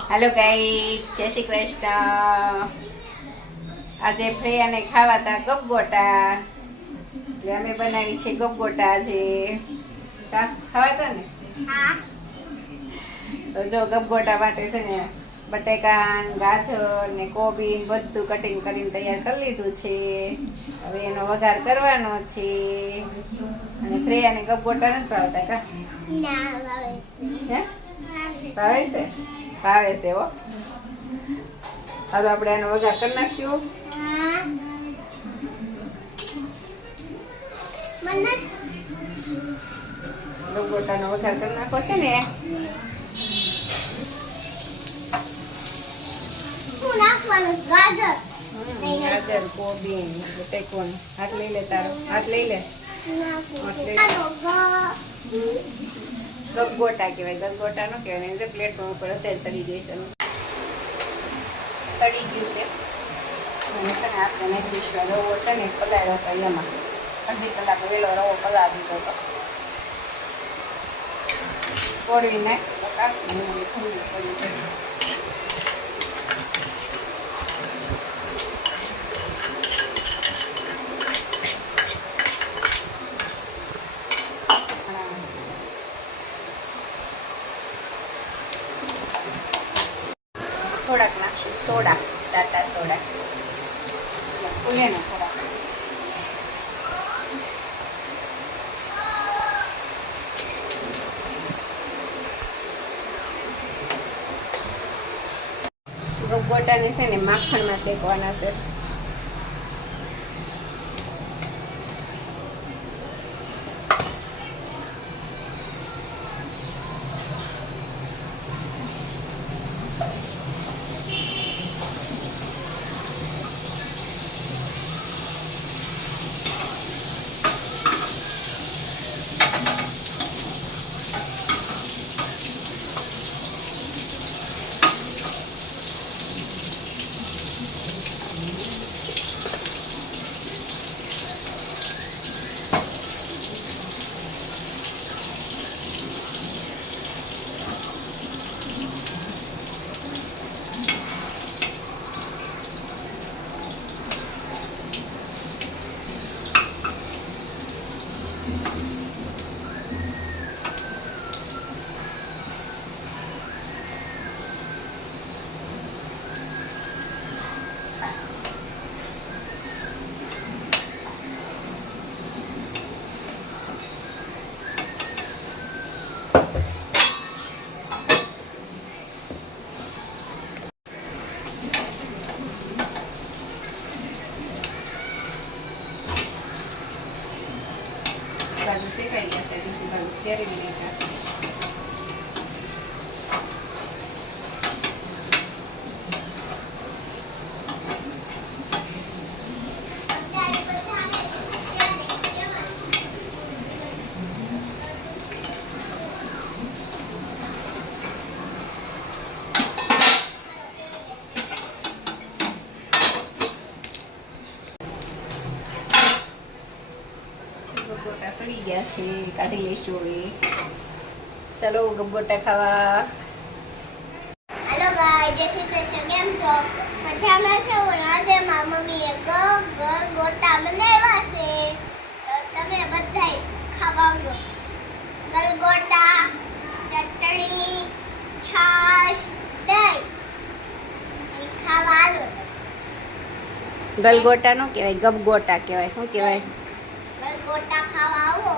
હાલો guys, જય શ્રી કૃષ્ણ. આજે ફ્રેયાને ખાવા તા ગપગોટા, એટલે અમે બનાવી છે ગપગોટા આજે. ખાવા તા ને? તો જો ગપગોટા માટે છે ને બટેકા, ગાજર ને કોબી બધું કટિંગ કરીને તૈયાર કરી લીધું છે. હવે એનો વઘાર કરવાનો છે. અને ફ્રેયાને ગપગોટા નથી ભાવતા કા? ભાવે છે? ભાવે છે હો. હવે આપણે આનો વઘાર કરી નાખશું. ગપગોટાનો વઘાર કરી નાખો છે ને. ગાજર, કોબી, બટેકું. હાથ લઈ લે તારો, હાથ લઈ લે. ગપગોટા કહેવાય, ગપગોટા નો કહેવાય. એટલે પ્લેટમાં ઉપર અત્યારે તળી જઈશ. તળી ગયું છે અને છે ને આપણે નાખીશું રવો છે ને પલાળ્યો હતો એમાં. અડધી કલાક વહેલો રવો પલાળ દીધો હતો. છોડવી નાખ તો કાચી ઠંડી સડી જાય. થોડાક નાખશું સોડા, ટાટા સોડા ખુલે ને થોડાક. ગપગોટાને છે ને માખણમાં શેકવાના છે. બાજુ શેકાઈ ગયા છે, બીજી બાજુ ફેરવી નાખ્યા. ગપગોટા સડી ગયા છે, કાઢી લઈશું હવે. ચાલો ગપગોટા ખાવા. હેલો ગાઈસ, જય શ્રી કૃષ્ણ. કેમ છો? મજામાં છો? આજે મારી મમ્મીએ ગોટા બનાવ્યા છે, તો તમે બધાય ખાવા આવજો. ગલગોટા, ચટણી, છાશ, દહીં એ ખાવા આલો. ગલગોટા નો કહેવાય, ગપગોટા કહેવાય. શું કહેવાય? ગલગોટા ખાવા આવો.